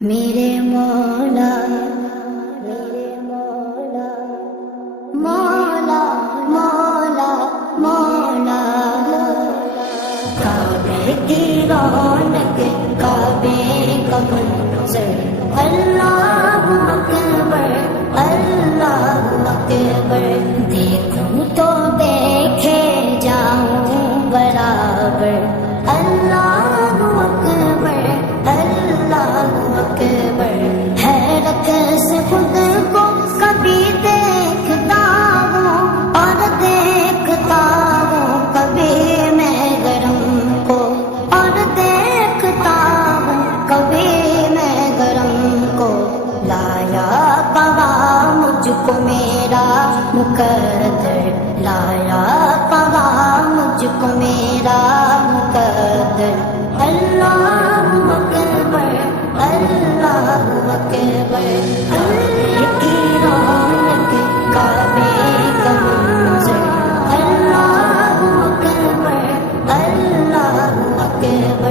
میرے مولا میرے مولا مولا مولا مولا کعبے کی رونق کعبے کا منظر اللہ اکبر اللہ اکبر دیکھوں تو دیکھے جاؤں برابر اللہ اکبر اللہ اکبر حیرت سے خود کو کبھی دیکھتا ہوں اور دیکھتا ہوں کبھی میں گرم کو اور دیکھتا ہوں کبھی میں گرم کو لایا کہا مجھ کو میرا مقدر لایا کہا مجھ کو میرا مقدر اللہ اکبر اللہ اکبر کعبے کی رونق کعبے کا منظر اللہ اکبر اللہ اکبر